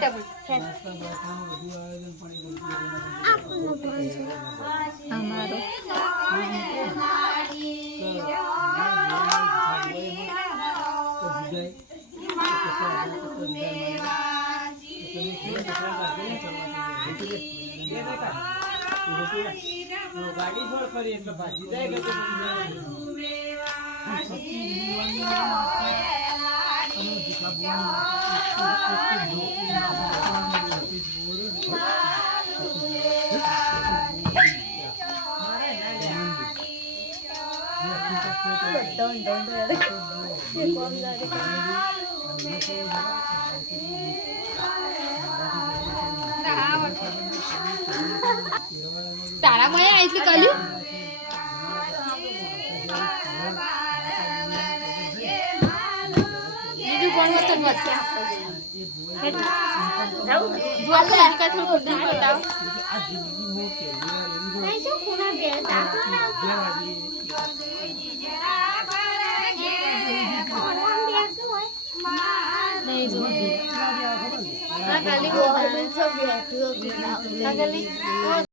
ફટાફટ અમારો ગાડી છોડ ફરી એટલે ભાજી જાય તારા મય આઈથી કલ્યું બીજું કોણ વતન વચ્ચે